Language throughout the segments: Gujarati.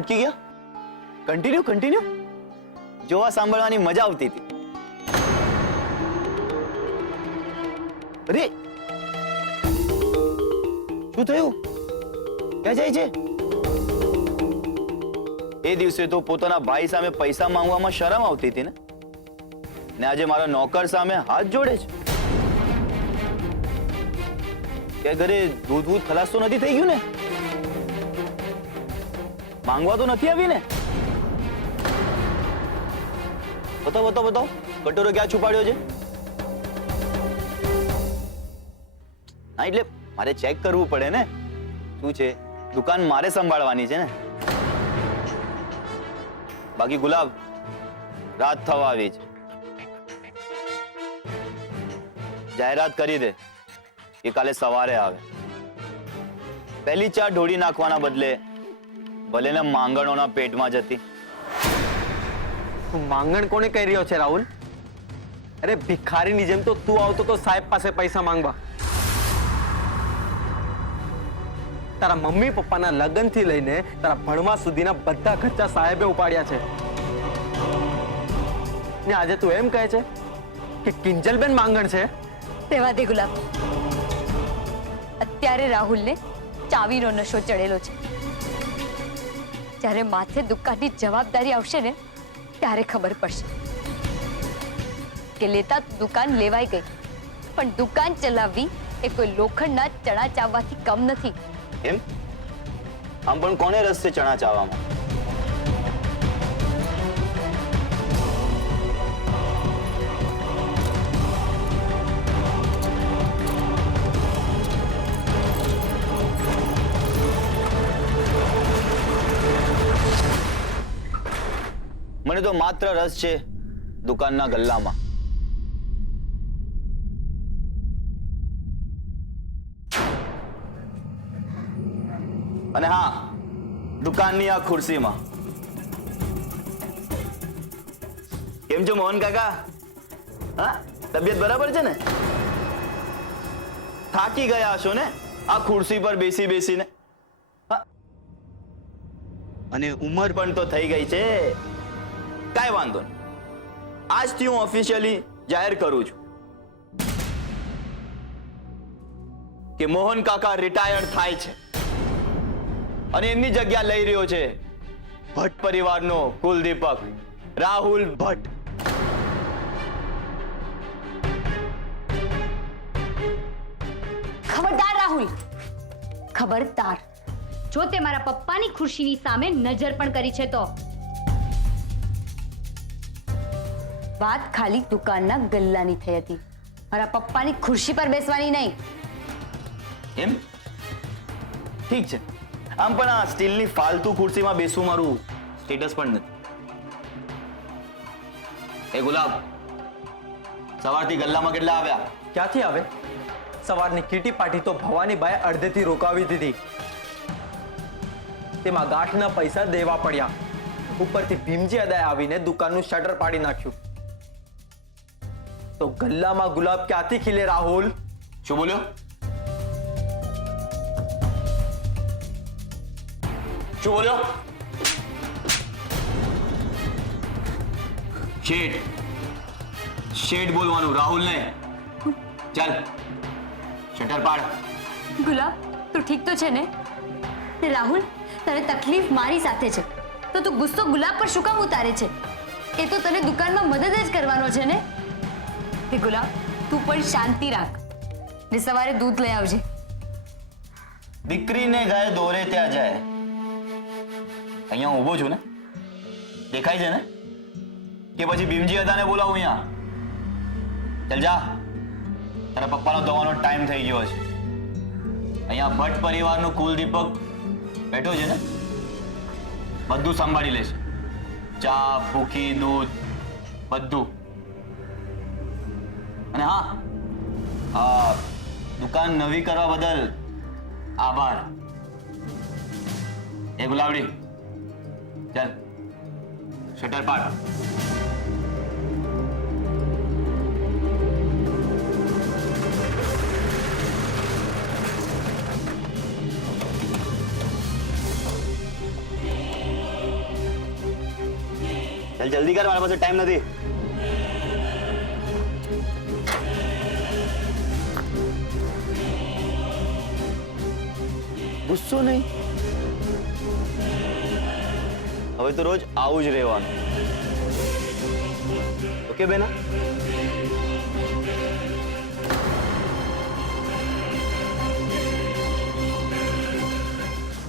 અટકી ગયા? Continue continue. જોવા સાંભળવાની મજા આવતી હતી. અરે શું થયું? ક્યાં જાય છે? એ દિવસે તો પોતાના ભાઈ સામે પૈસા માંગવામાં શરમ આવતી હતી ને આજે મારા નોકર સામે હાથ જોડે છે. કે ઘરે દૂધ ખલાસ તો નથી થઈ ગયું ને? માંગવા તો નથી આવી ને? બતાવો બતાવો બતાવો, કટોરો ક્યાં છુપાડ્યો છે? હા એટલે મારે ચેક કરવું પડે ને શું છે. દુકાન મારે સંભાળવાની છે ને. બાકી ગુલાબ, રાત થવા આવી છે. જાહેરાત કરી દે કે કાલે સવારે આવે. પહેલી ચા ઢોળી નાખવાના બદલે ભલે ને માંગણોના પેટમાં જતી. તું માંગણ કોને કહી રહ્યો છે રાહુલ? અરે ભિખારીની જેમ તો તું આવતો તો સાહેબ પાસે પૈસા માંગવા. તારા મમ્મી પપ્પાના લગ્નથી લઈને તારા ભણવા સુધીના બધા ખર્ચા સાહેબે ઉપાડ્યા છે. ને આજે તું એમ કહે છે કે કિંજલબેન માંગણ છે? રહેવા દે ગુલાબ. અત્યારે રાહુલને ચાવીનો નશો ચડેલો છે. જ્યારે માથે દુકાનની જવાબદારી આવશે ને ત્યારે ખબર પડશે કે લેતા દુકાન લેવાઈ ગઈ, પણ દુકાન ચલાવવી એ કોઈ લોખંડના ચણા ચાવવાથી કમ નથી. એમ? આમ પણ કોને રસ છે ચણા ચાવવામાં? મને તો માત્ર રસ છે દુકાનના ગલ્લામાં. અને હા, દુકાનની આ ખુરશીમાં. કેમ છો મોહન કાકા? હા, તબિયત બરાબર છે ને? થાકી ગયા હશો ને આ ખુરશી પર બેસી બેસીને? અને ઉંમર પણ તો થઈ ગઈ છે. કાંઈ વાંધો નહીં, આજથી હું ઓફિશિયલી જાહેર કરું છું કે મોહન કાકા રિટાયર થાય છે અને એમની જગ્યા લઈ રહ્યો છે ભટ્ટ પરિવારનો કુલદીપક રાહુલ ભટ્ટ. ખબરદાર રાહુલ, ખબરદાર. જો તે મારા પપ્પાની ખુરશીની સામે નજર પણ કરી છે તો વાત ખાલી દુકાનના ગલ્લાની થઈ હતી, મારા પપ્પાની ખુરશી પર બેસવાની નહીં. એમ? ઠીક છે. આમ પણ આ સ્ટીલની ફાલતુ ખુરશીમાં બેસવું મારું સ્ટેટસ પણ નથી. એ ગુલાબ, સવારથી ગલ્લામાં કેટલા આવ્યા? ક્યાંથી આવે? સવારની કીટી પાર્ટી તો ભવાનીબાએ અડધેથી રોકાવી દીધી. તેમાં ગાંઠના પૈસા દેવા પડ્યા. ઉપરથી ભીમજી અદાએ આવીને દુકાનનું શટર પાડી નાખ્યું. તો ગલ્લામાં ગુલાબ ક્યાંથી ખીલે રાહુલ? શું બોલ્યો? શું બોલ્યો? શેઠ, શેઠ બોલવાનું, રાહુલ ને. ચાલ શટર પાડ. ગુલાબ, તું ઠીક તો છે ને? રાહુલ, તને તકલીફ મારી સાથે છે તો તું ગુસ્સો ગુલાબ પર શું કામ ઉતારે છે? એ તો તને દુકાનમાં મદદ જ કરવાનો છે ને. હે ગુલાબ, તું પણ શાંતિ રાખ ને સવારે દૂધ લઈ આવજે. દીકરીને ગાય દોરે ત્યાં જાય. અહીંયા ઊભો છું ને, દેખાય છે ને? કે પછી ભીમજી અદાને બોલાવું અહીંયા? ચાલ જા, તારા પપ્પાનો દવાનો ટાઈમ થઈ ગયો છે. અહીંયા ભટ્ટ પરિવારનો કુલદીપક બેઠો છે ને, બધું સંભાળી લેશે. ચા, ભૂખી, દૂધ, બધું. અને હા, આ દુકાન નવી કરવા બદલ આભાર. એ ગુલાબડી, ચાલ શટર પાડ. ચાલ જલ્દી કર, મારા પાસે ટાઈમ નથી. ગુસ્સો નહીં. હવે તો રોજ આવું જ રહેવાનું. ઓકે બેના?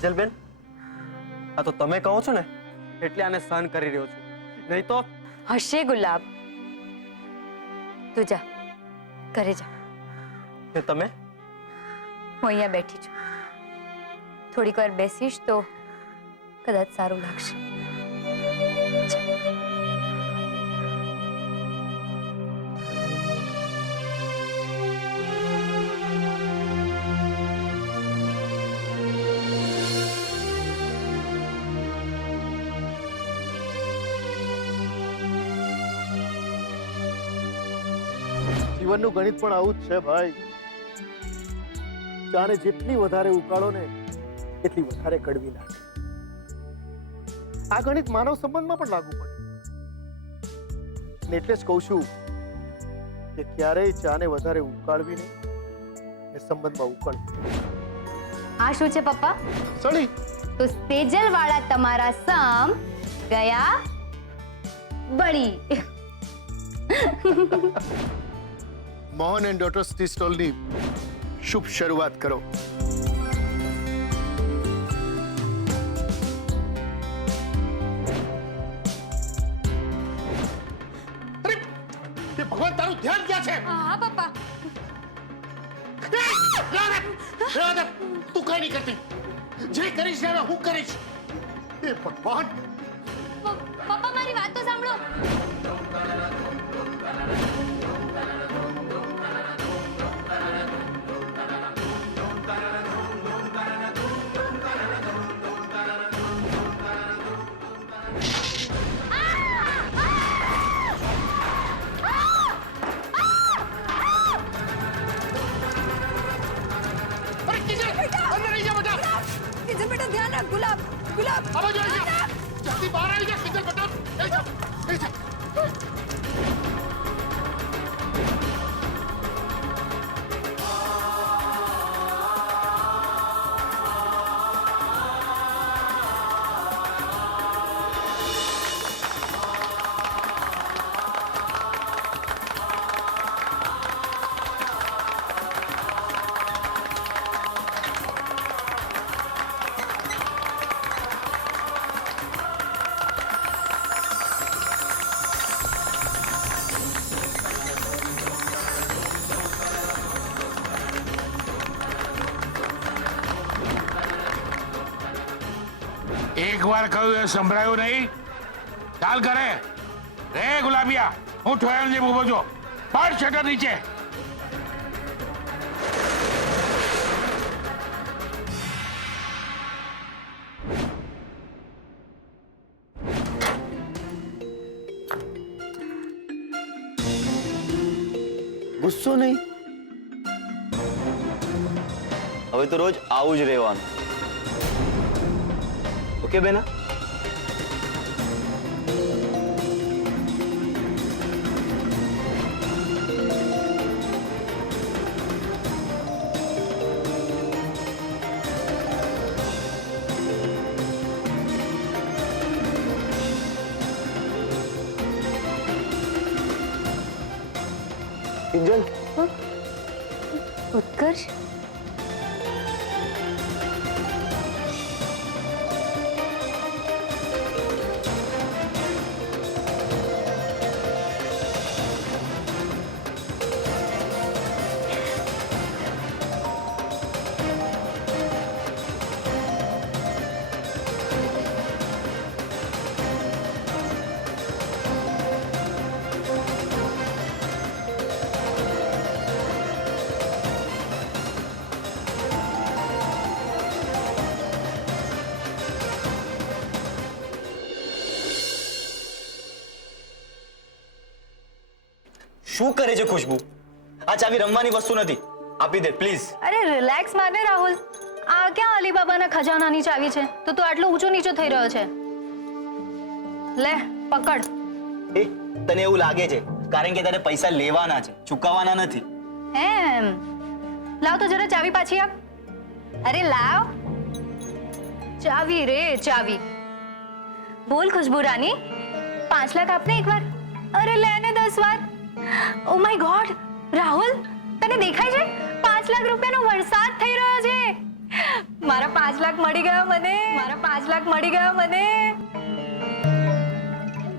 કિંજલબેન, આ તો તમે કહો છો ને એટલે આને સહન કરી રહ્યો છું, નહીં તો હશે ગુલાબ. તું જા, ઘરે જા. કે તમે હું અહીંયા બેઠી છું. થોડીક વાર બેસીશ તો કદાચ સારું લાગશે. જીવનનું ગણિત પણ આવું જ છે ભાઈ. ચાને જેટલી વધારે ઉકાળો ને એટલી વધારે કડવી લાગે. આ ગણિત માનવ સંબંધમાં પણ લાગુ પડે. એટલે જ કહું છું કે ક્યારેય ચાને વધારે ઉકાળવી નહીં એ સંબંધમાં ઉકળવી. આ શું છે પપ્પા? સળી તો સેજલ વાળા તમારા સમ ગયા બળી. મોહન એન્ડ ડોટર્સ ટી સ્ટોલની શુભ શરૂઆત કરો. ભગવાન તારું ધ્યાન ક્યાં છે? હા પપ્પા. તું કઈ નહીં કરતી. જે કરીશ ને હવે હું કરીશ. એ ભગવાન. પપ્પા મારી વાત તો સાંભળો. બેટા ધ્યાન રાખ. ગુલાબ ગુલાબ જલ્દી બહાર આવી જા. કિંજલ બેટા એ જા એ જા. એક વાર કહ્યું એ સંભળાયું નહીં. ચાલ કરે રે ગુલાબિયા, હું ઠોયલ જેમ ઉભો છો. પડ શટર નીચે. ગુસ્સો નહીં. હવે તો રોજ આવું જ રહેવાનું. ઓકે બેના? કિંજલ, ઉત્કર્ષ, શું કરે છે ખુશ્બુ? આ ચાવી રમવાની વસ્તુ નથી. આપી દે પ્લીઝ. અરે રિલેક્સ મારને રાહુલ. આ ક્યાં અલીબાબાના ખજાનાની ચાવી છે? તો તું આટલો ઊંચો નીચો થઈ રહ્યો છે. લે પકડ. એ તને એવું લાગે છે કારણ કે તારે પૈસા લેવાના છે, ચૂકવવાના નથી. એમ લાવ તો જરા ચાવી પાછી આપ. અરે લાવ ચાવી રે ચાવી. બોલ ખુશ્બુ રાની, 5 લાખ આપને એકવાર. અરે લે ને 10 વાર. ઓ માય ગોડ રાહુલ, તને દેખાય છે 5 લાખ રૂપિયાનો વરસાદ થઈ રહ્યો છે. મારા 5 લાખ મળી ગયા મને, મારા 5 લાખ મળી ગયા મને.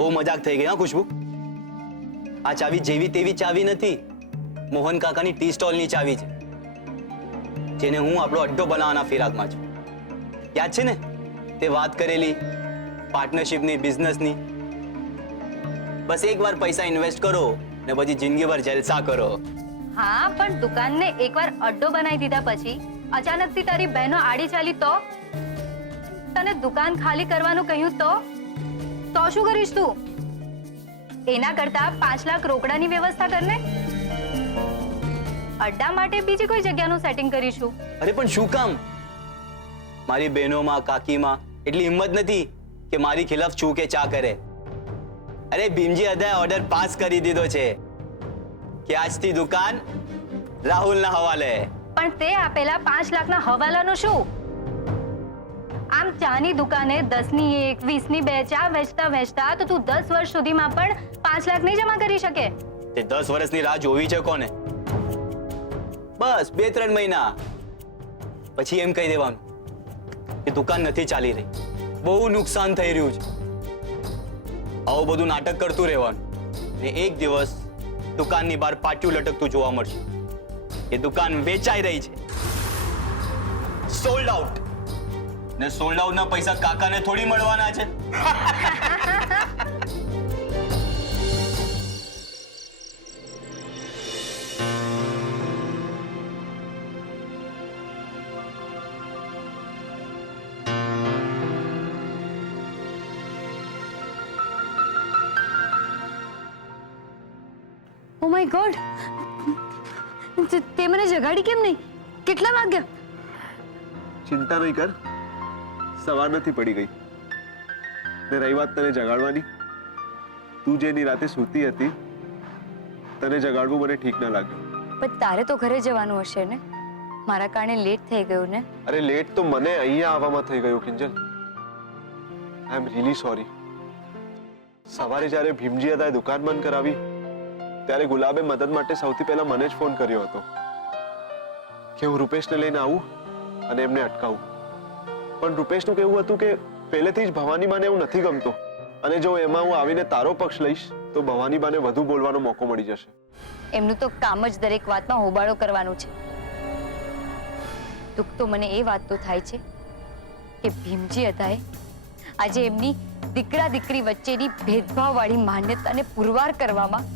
બહુ મજાક થઈ ગઈ હા ખુશ્બુ. આ ચાવી જેવી તેવી ચાવી નથી, મોહન કાકાની ટી સ્ટોલની ચાવી છે, જેને હું આપણો અડ્ડો બનાવવાના ફિરાકમાં છું. યાદ છે ને તે વાત કરેલી પાર્ટનરશિપની, બિઝનેસની? બસ એકવાર પૈસા ઇન્વેસ્ટ કરો ને પછી જિંદગીભર જલસા કરો. હા, પણ દુકાનને એકવાર અડ્ડો બનાવી દીધા પછી અચાનકથી તારી બહેનો આડી ચાલી તો? તને દુકાન ખાલી કરવાનું કહ્યું તો શું કરીશ તું? એના કરતા 5 લાખ રોકડાની વ્યવસ્થા કરને. અડ્ડા માટે બીજી કોઈ જગ્યાનું સેટિંગ કરીશું. અરે પણ શું કામ? મારી બહેનોમાં, કાકીમાં એટલી હિંમત નથી કે મારી ખિલાફ છું કે ચા કરે. અરે ભીમજી અદાએ ઓર્ડર પાસ કરી દીધો છે કે આજથી દુકાન રાહુલના હવાલે. પણ તે આપેલા 5 લાખના હવાલાનું શું? આમ ચાની દુકાને 10ની 1, 20ની 2 ચા વેચતા વેચતા તો તું 10 વર્ષ સુધીમાં પણ 5 લાખ નહીં જમા કરી શકે. તે 10 વર્ષની રાહ જોવી છે કોને? બસ 2-3 મહિના પછી એમ કહી દેવાનું કે દુકાન નથી ચાલી રહી, બહુ નુકસાન થઈ રહ્યું છે. આવું બધું નાટક કરતું રહેવાનું ને એક દિવસ દુકાનની બહાર પાટિયું લટકતું જોવા મળશે. એ દુકાન વેચાઈ રહી છે, સોલ્ડ આઉટ. ને સોલ્ડ આઉટ ના પૈસા કાકાને થોડી મળવાના છે. ઓ માય ગોડ, તે મને જગાડી કેમ નહીં? કેટલા વાગ્યા? ચિંતા નહીં કર, સવાર નથી પડી ગઈ. ને રહી વાત તને જગાડવાની, તું જે રાતે સૂતી હતી તને જગાડવું મને ઠીક ના લાગ્યું. પણ તારે તો ઘરે જવાનું હશે ને? મારા કારણે લેટ થઈ ગયું ને? અરે લેટ તો મને અહીંયા આવવામાં થઈ ગયું કિંજલ. આઈ એમ રિયલી સોરી. સવારે જ્યારે ભીમજી અદાએ દુકાન બંધ કરાવી ત્યારે ગુલાબે મદદ માટે સૌથી પહેલા મને જ ફોન કર્યો હતો કે હું રૂપેશને લઈને આવું અને એમને અટકાવું. પણ રૂપેશનું કહેવું હતું કે પહેલેથી જ ભવાનીબાને એવું નથી ગમતું અને જો એમાં હું આવીને તારો પક્ષ લઈશ તો ભવાનીબાને વધુ બોલવાનો મોકો મળી જશે. એમનું તો કામ જ દરેક વાતમાં હોબાળો કરવાનું છે. દુઃખ તો મને એ વાત તો થાય છે કે ભીમજી અદાએ આજે એમની દીકરા દીકરી વચ્ચેની ભેદભાવવાળી માન્યતાને પુરવાર કરવામાં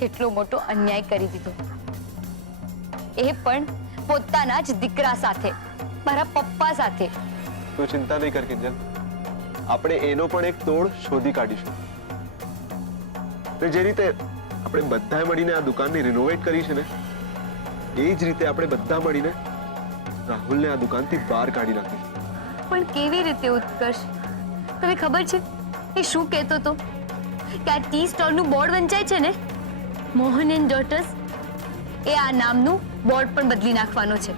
કેટલો મોટો અન્યાય કરી દીધો. એ પણ પોતાના જ દીકરા સાથે, મારા પપ્પા સાથે. તું ચિંતા નહીં કર કિંજલ, આપણે એનો પણ એક તોડ શોધી કાઢીશું. જે રીતે આપણે બધાએ મળીને આ દુકાનને રિનોવેટ કરી છે ને, એ જ રીતે આપણે બધા મળીને રાહુલને આ દુકાનથી બહાર કાઢી નાખીશું. પણ કેવી રીતે ઉત્કર્ષ? તને ખબર છે એ શું કહેતો હતો કે આ ટી સ્ટોલનું બોર્ડ વંચાય છે ને, મોહન એન્ડ ડોટર્સ, એ આ નામનું બોર્ડ પણ બદલી નાખવાનો છે.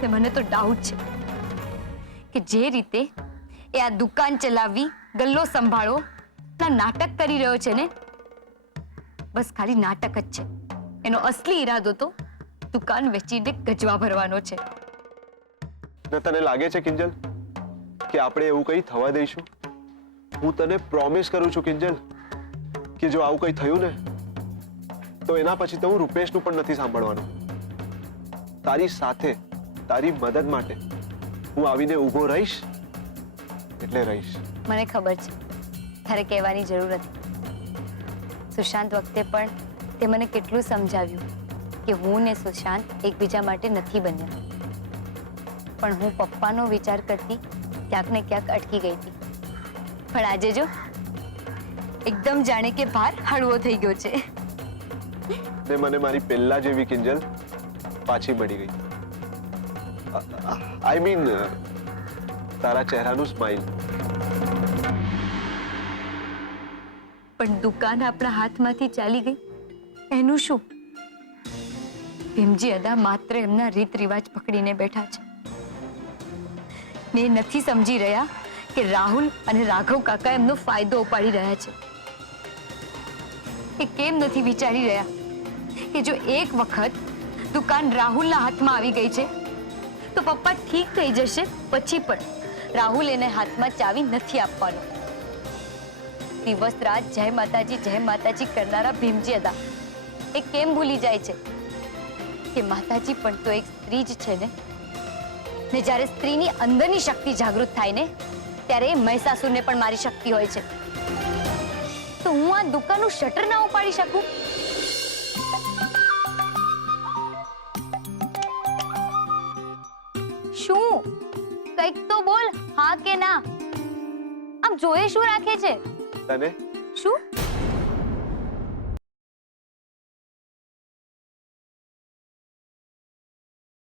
તે મને તો ડાઉટ છે કે જે રીતે એ આ દુકાન ચલાવવી, ગલ્લો સંભાળો ના નાટક કરી રહ્યો છે ને, બસ ખાલી નાટક જ છે. એનો અસલી ઈરાદો તો દુકાન વેચીને ગજવા ભરવાનો છે. ને તને લાગે છે કિંજલ કે આપણે એવું કંઈ થવા દઈશું? હું તને પ્રોમિસ કરું છું કિંજલ કે જો આવું કંઈ થયું ને તો એના પછી તો હું રૂપેશનું પણ નથી સાંભળવાનું. તારી સાથે, તારી મદદ માટે હું આવીને ઊભો રહીશ એટલે રહીશ. મને ખબર છે, તારે કહેવાની જરૂર નથી. સુશાંત વખતે પણ તે મને કેટલું સમજાવ્યું કે હું ને સુશાંત એકબીજા માટે નથી બન્યા. પણ હું પપ્પાનો વિચાર કરતી ક્યાંક ને ક્યાંક અટકી ગઈ હતી. પણ આજે જો એકદમ જાણે કે ભાર હળવો થઈ ગયો છે. ને મને મારી પહેલા જેવી કિંજલ પાછી મળી ગઈ. આઈ મીન તારા ચહેરાનું સ્માઈલ. પણ દુકાન આપણા હાથમાંથી ચાલી ગઈ એનું શું? ભીમજી અદા માત્ર એમના રીત રિવાજ પકડીને બેઠા છે ને નથી સમજી રહ્યા કે રાહુલ અને રાઘવ કાકા એમનો ફાયદો ઉપાડી રહ્યા છે. એ કેમ નથી વિચારી રહ્યા કે જો એક વખત દુકાન રાહુલના હાથમાં આવી ગઈ છે તો પપ્પા ઠીક થઈ જશે, પછી પણ રાહુલ એને હાથમાં ચાવી નથી આપવાનો. દિવસ રાત જય માતાજી કરનારા ભીમજી અદા એ કેમ ભૂલી જાય છે કે માતાજી પણ તો એક સ્ત્રી જ છે ને જ્યારે સ્ત્રીની અંદરની શક્તિ જાગૃત થાય ને ત્યારે એ મહિષાસુરને પણ મારી શક્તિ હોય છે. તો હું આ દુકાનનું શટર ના ઉપાડી શકું? શું? કંઈક તો બોલ, હા કે ના? આમ જોયે શું રાખે છે? તને શું?